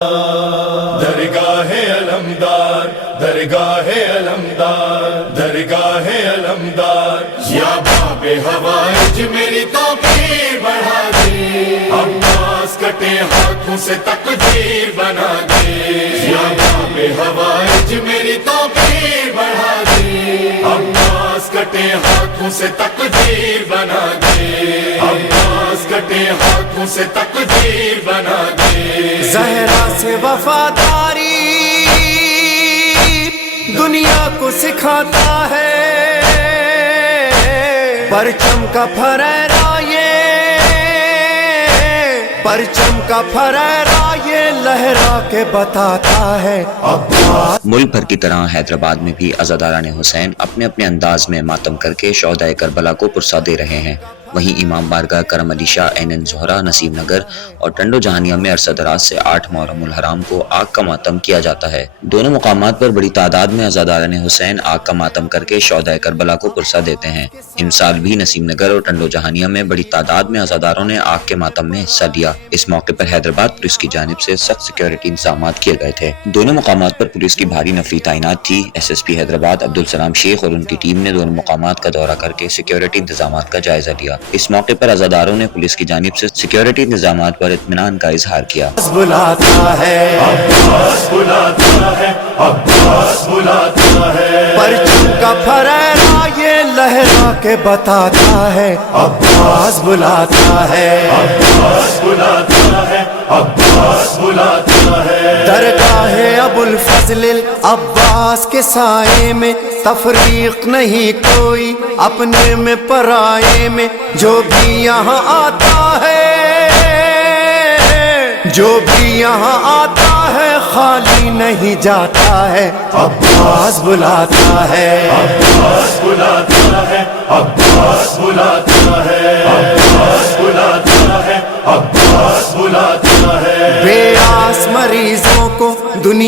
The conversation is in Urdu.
درگاہ علمدار درگاہ علمدار درگاہ علمدار یا باب ہوائج میری توقیر بڑھا دے، عباس کٹے ہاتھوں سے تقدیر بنا دے، یا باب ہوائج میری توقیر بڑھا دے، عباس کٹے ہاتھوں سے تقدیر بنا دے، عباس کٹے ہاتھوں سے تقدیر بنا دے۔ زہرا سے وفاداری دنیا کو سکھاتا ہے، پرچم کا پھریرا یہ، پرچم کا پھریرا یہ لہرا کے بتاتا ہے عباس۔ ملک بھر کی طرح حیدرآباد میں بھی عزاداران حسین اپنے اپنے انداز میں ماتم کر کے شہدائے کربلا کو پرسا دے رہے ہیں۔ وہیں امام بارگاہ کرم علی شاہ عین زہرا نسیم نگر اور ٹنڈو جہانیہ میں عرصہ دراز سے 8 محرم الحرام کو آگ کا ماتم کیا جاتا ہے۔ دونوں مقامات پر بڑی تعداد میں عزاداران حسین آگ کا ماتم کر کے شہدائے کربلا کو پرسا دیتے ہیں۔ امسال بھی نسیم نگر اور ٹنڈو جہانیہ میں بڑی تعداد میں عزاداروں نے آگ کے ماتم میں حصہ لیا۔ اس موقع پر حیدرآباد پولیس کی جانب سے سخت سیکیورٹی انتظامات کیے گئے تھے۔ دونوں مقامات پر پولیس کی بھاری نفری تعینات تھی۔ S S P Hyderabad Abdussalam Shaikh اور ان کی ٹیم نے دونوں مقامات کا دورہ کر کے سیکیورٹی انتظامات کا جائزہ لیا۔ اس موقع پر عزاداروں نے پولیس کی جانب سے سیکیورٹی انتظامات پر اطمینان کا اظہار کیا۔ بلاتا ہے عباس بلاتا ہے، عباس بلاتا ہے، پرچم کا پھریرا یہ لہرا کے بتاتا ہے عباس بلاتا ہے، عباس بلاتا ہے، عباس بلاتا ہے۔ درگاہ ابو الفضل عباس کے سائے میں تفریق نہیں کوئی، اپنے میں پرائے میں جو بھی یہاں آتا ہے، جو بھی یہاں آتا ہے خالی نہیں جاتا ہے عباس بلاتا ہے، عباس بلاتا ہے، عباس بلاتا ہے، عباس بلاتا ہے، عباس بلاتا ہے۔ بے آس مریضوں کو دنیا